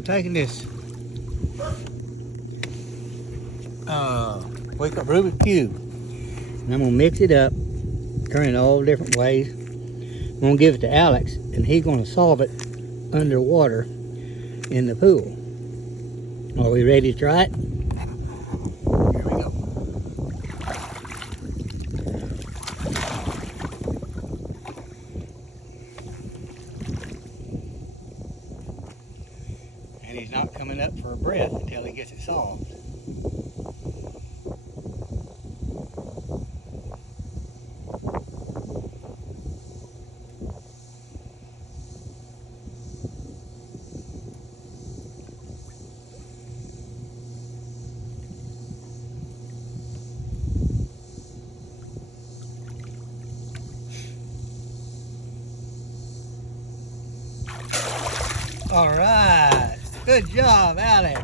I'm taking this wake up Rubik cube, and I'm gonna mix it up, turn it all different ways. I'm gonna give it to Alex, and he's gonna solve it underwater in the pool. Are we ready to try it? Here we go. And he's not coming up for a breath until he gets it solved. All right, good job, Alex.